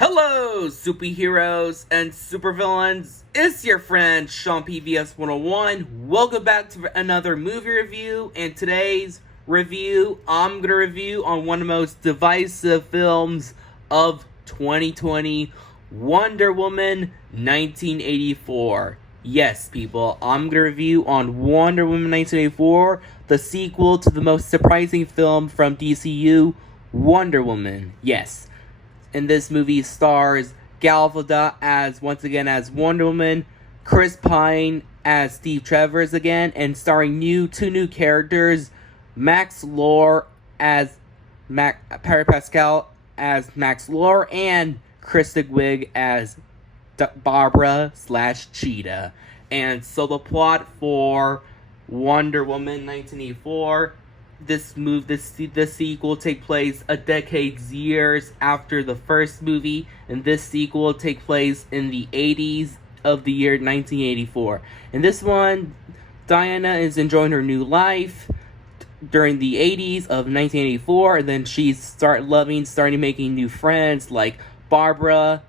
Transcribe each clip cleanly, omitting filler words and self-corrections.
Hello, superheroes and supervillains. It's your friend Sean PVS 101. Welcome back to another movie review. And today's review, I'm gonna review on one of the most divisive films of 2020, Wonder Woman 1984. Yes, people, I'm gonna review on Wonder Woman 1984, the sequel to the most surprising film from DCU, Wonder Woman. Yes. In this movie stars Gal Gadot once again as Wonder Woman, Chris Pine as Steve Trevor again, and starring two new characters, Max Lord as Perry Pascal as Max Lord, and Kristen Wiig as Barbara/Cheetah. And so the plot for Wonder Woman 1984. This sequel take place a decade years after the first movie, and this sequel take place in the 80s of the year 1984. In this one, Diana is enjoying her new life during the 80s of 1984, and then she starting making new friends like Barbara,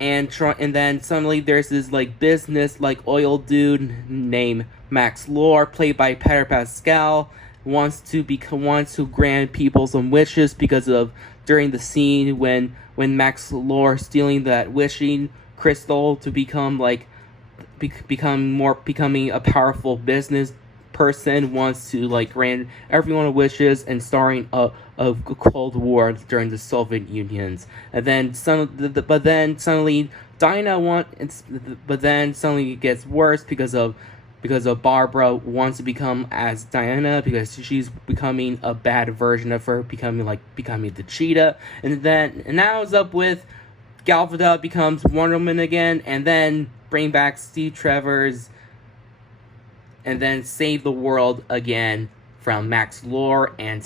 and then suddenly there's this business oil dude named Max Lord, played by Perry Pascal, wants to grant people some wishes because of during the scene when Max Lord stealing that wishing crystal to becoming a powerful business person, wants to grant everyone wishes, and starting a Cold War during the Soviet Unions. And then suddenly it gets worse because of Barbara wants to become as Diana, because she's becoming a bad version of her, becoming the Cheetah. And now it's up with Gal Gadot becomes Wonder Woman again, and then bring back Steve Trevor's, and then save the world again from Max Lord and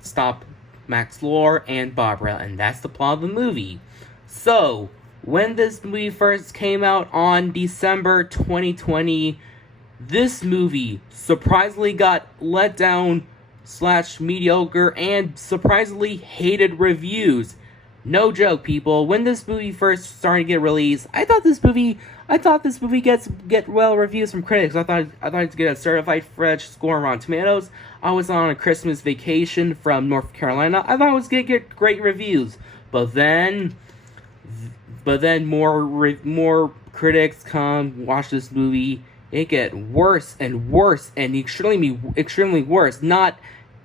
stop Max Lord and Barbara. And that's the plot of the movie. So when this movie first came out on December 2020, this movie surprisingly got let down / mediocre and surprisingly hated reviews. No joke, people. When this movie first started to get released, I thought this movie get well reviews from critics. I thought it'd get a certified fresh score on Rotten Tomatoes. I was on a Christmas vacation from North Carolina. I thought it was gonna get great reviews, but then more critics come watch this movie. It get worse and worse and extremely worse. Not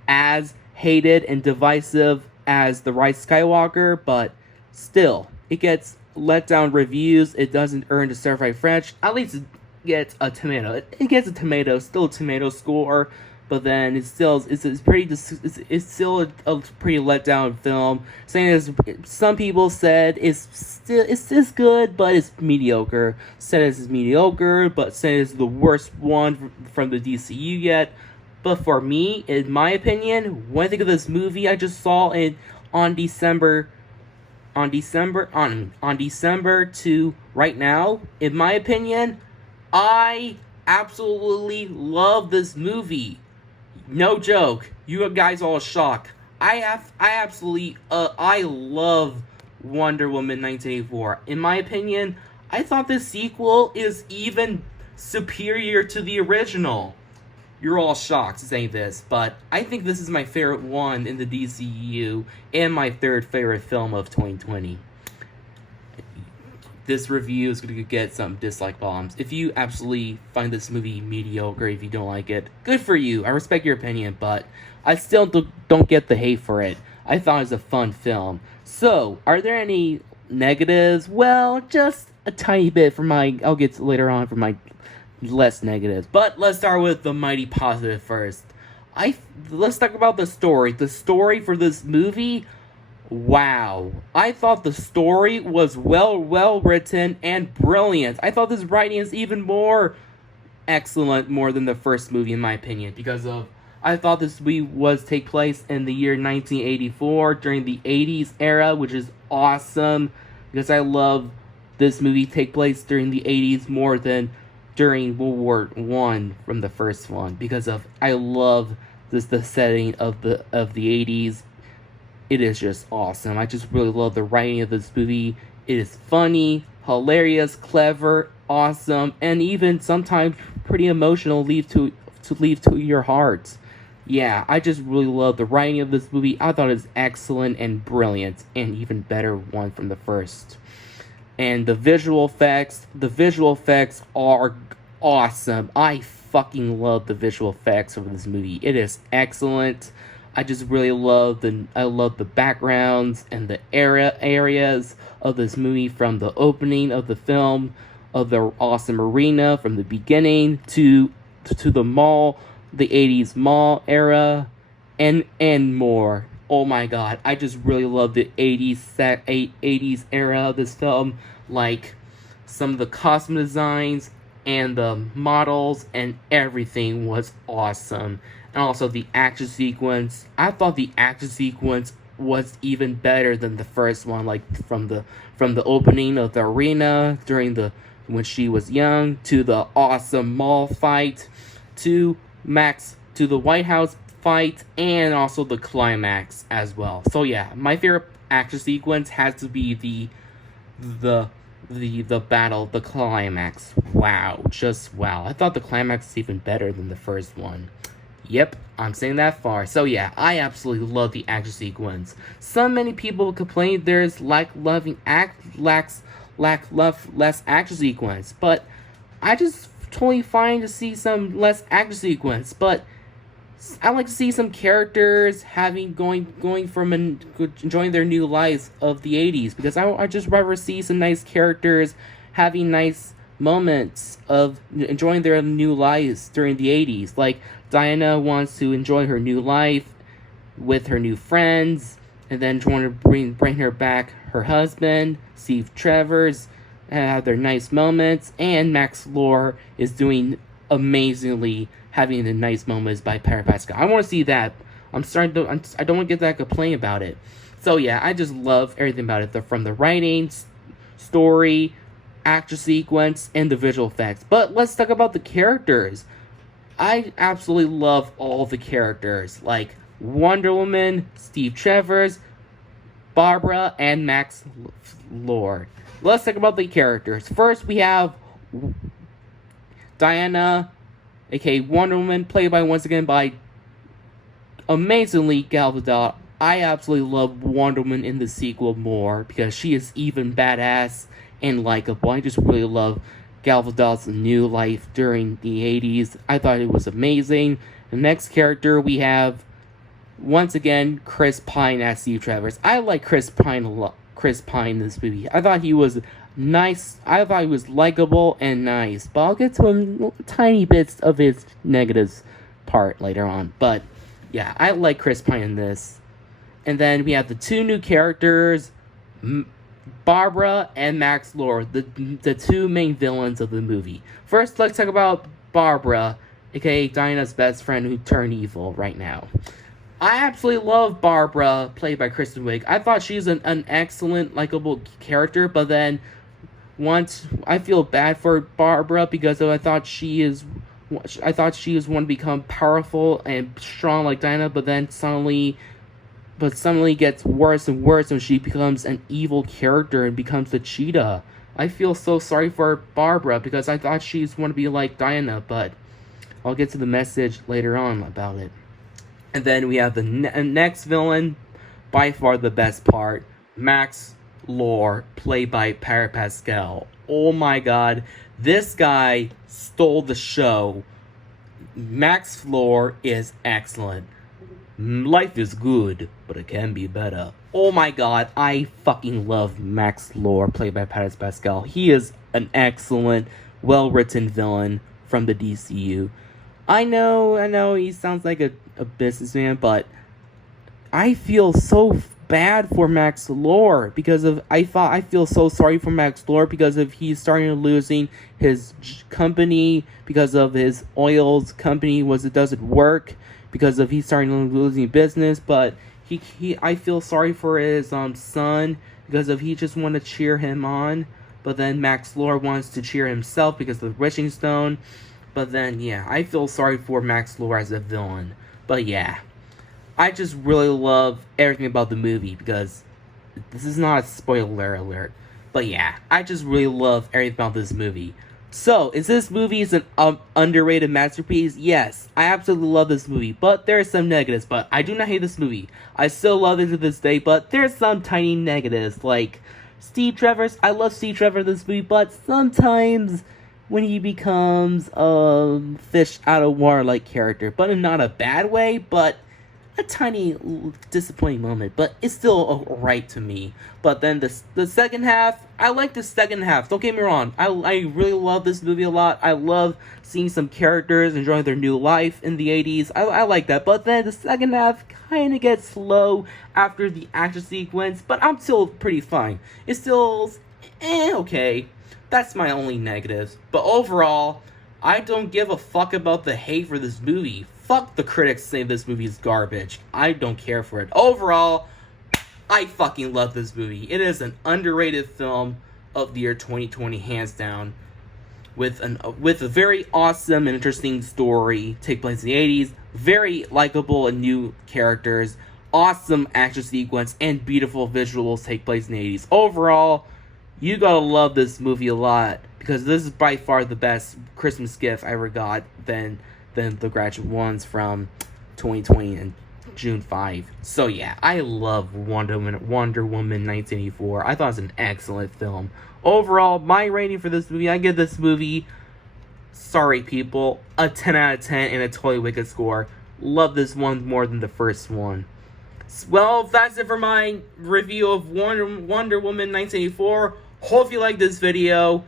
as hated and divisive as The Rise of Skywalker, but still, it gets let down reviews. It doesn't earn the certified French. At least it gets a tomato. It gets a tomato, still a tomato score. But then it's still a pretty let down film. Saying some people said it's good, but it's mediocre. Said it's mediocre, but said it's the worst one from the DCU yet. But for me, in my opinion, when I think of this movie I just saw on December to right now, in my opinion, I absolutely love this movie. No joke. You guys all shocked. I love Wonder Woman 1984. In my opinion, I thought this sequel is even superior to the original. You're all shocked saying this, but I think this is my favorite one in the DCU and my third favorite film of 2020. This review is going to get some dislike bombs. If you absolutely find this movie mediocre, if you don't like it, good for you. I respect your opinion, but I still don't get the hate for it. I thought it was a fun film. So, are there any negatives? Well, just a tiny bit I'll get to later on for my less negatives. But let's start with the mighty positive first. Let's talk about the story. The story for this movie, wow. I thought the story was well written and brilliant. I thought this writing is even more excellent more than the first movie, in my opinion, because I thought this movie take place in the year 1984 during the 80s era, which is awesome because I love this movie take place during the 80s more than during World War I from the first one, because I love the setting of the 80s. it is just awesome. I just really love the writing of this movie. It is funny, hilarious, clever, awesome, and even sometimes pretty emotional. Leave to your heart. Yeah, I just really love the writing of this movie. I thought it was excellent and brilliant, and even better one from the first. And the visual effects are awesome. I fucking love the visual effects of this movie. It is excellent. I just really love the backgrounds and the areas of this movie, from the opening of the film, of the awesome arena from the beginning to the mall, the 80s mall era, and more. Oh my god, I just really love the 80s era of this film, like some of the costume designs and the models and everything was awesome. And also the action sequence. I thought the action sequence was even better than the first one, like from the opening of the arena when she was young, to the awesome mall fight, to the White House fight, and also the climax as well. So yeah, my favorite action sequence has to be the battle, the climax. Wow, just wow. I thought the climax was even better than the first one. Yep, I'm saying that far. So yeah, I absolutely love the action sequence. Many people complain there's less action sequence, but I just totally fine to see some less action sequence. But I like to see some characters going from enjoying their new lives of the 80s, because I just rather see some nice characters having nice moments of enjoying their new lives during the 80s. Like Diana wants to enjoy her new life with her new friends, and then trying to bring her back her husband, Steve Travers, and have their nice moments. And Max Lore is doing amazingly, having the nice moments by Para Pascal. I want to see that. I don't want to get that complaint about it. So yeah, I just love everything about it. From the writing, story, action sequence, and the visual effects. But let's talk about the characters. I absolutely love all the characters, like Wonder Woman, Steve Travers, Barbara, and Max Lord. Let's talk about the characters. First, we have Diana, aka Wonder Woman, played once again by amazingly Gal Gadot. I absolutely love Wonder Woman in the sequel more, because she is even badass and likable. I just really love Gal Gadot's new life during the 80s. I thought it was amazing. The next character we have, once again, Chris Pine as Steve Travers. I like Chris Pine a lot. Chris Pine in this movie. I thought he was nice. I thought he was likable and nice. But I'll get to tiny bits of his negatives part later on. But yeah, I like Chris Pine in this. And then we have the two new characters, Barbara and Max Lord, the two main villains of the movie. First, let's talk about Barbara, aka Diana's best friend who turned evil right now. I absolutely love Barbara, played by Kristen Wiig. I thought she's an excellent, likable character, but then once I feel bad for Barbara because I thought she was one to become powerful and strong like Diana, but suddenly gets worse and worse when she becomes an evil character and becomes the cheetah. I feel so sorry for Barbara because I thought she's want to be like Diana, but I'll get to the message later on about it. And then we have the next villain, by far the best part, Max Lore, played by Para Pascal. Oh my god, this guy stole the show. Max Lore is excellent. Life is good, but it can be better. Oh my god, I fucking love Max Lore, played by Para Pascal. He is an excellent, well-written villain from the DCU. I know, he sounds like a businessman, but I feel so bad for Max Lore because I feel so sorry for Max Lore because he's starting to losing his company because of his oils company it doesn't work because he's starting to losing business. But I feel sorry for his son because he just want to cheer him on, but then Max Lore wants to cheer himself because of the wishing stone. But then, yeah, I feel sorry for Max Lore as a villain. But yeah, I just really love everything about the movie because this is not a spoiler alert. But yeah, I just really love everything about this movie. So, is this movie an underrated masterpiece? Yes, I absolutely love this movie, but there are some negatives. But I do not hate this movie. I still love it to this day, but there's some tiny negatives, like Steve Trevor's. I love Steve Trevor in this movie, but sometimes when he becomes fish out of water like character, but in not a bad way, but a tiny disappointing moment, but it's still alright to me. But then the second half, I like the second half. Don't get me wrong. I really love this movie a lot. I love seeing some characters enjoying their new life in the 80s. I like that. But then the second half kind of gets slow after the action sequence, but I'm still pretty fine. It's still okay. That's my only negatives. But overall, I don't give a fuck about the hate for this movie. Fuck the critics saying this movie is garbage. I don't care for it. Overall, I fucking love this movie. It is an underrated film of the year 2020, hands down. With a very awesome and interesting story, take place in the 80s, very likable and new characters, awesome action sequence, and beautiful visuals take place in the 80s. Overall, you gotta love this movie a lot, because this is by far the best Christmas gift I ever got than the Graduate ones from 2020 and June 5. So yeah, I love Wonder Woman 1984. I thought it was an excellent film. Overall, my rating for this movie, I give this movie, sorry people, a 10 out of 10 and a totally wicked score. Love this one more than the first one. Well, that's it for my review of Wonder Woman 1984. Hope you like this video.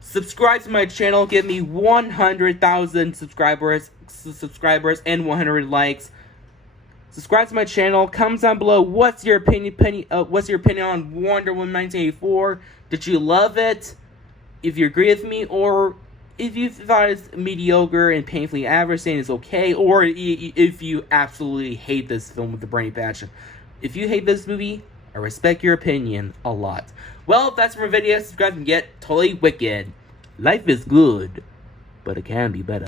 Subscribe to my channel. Give me 100,000 subscribers and 100 likes. Subscribe to my channel. Comment down below. What's your opinion on Wonder Woman 1984? Did you love it? If you agree with me, or if you thought it's mediocre and painfully average, saying it's okay, or if you absolutely hate this film with a burning passion. If you hate this movie, I respect your opinion a lot. Well, that's my video. Subscribe and get totally wicked. Life is good, but it can be better.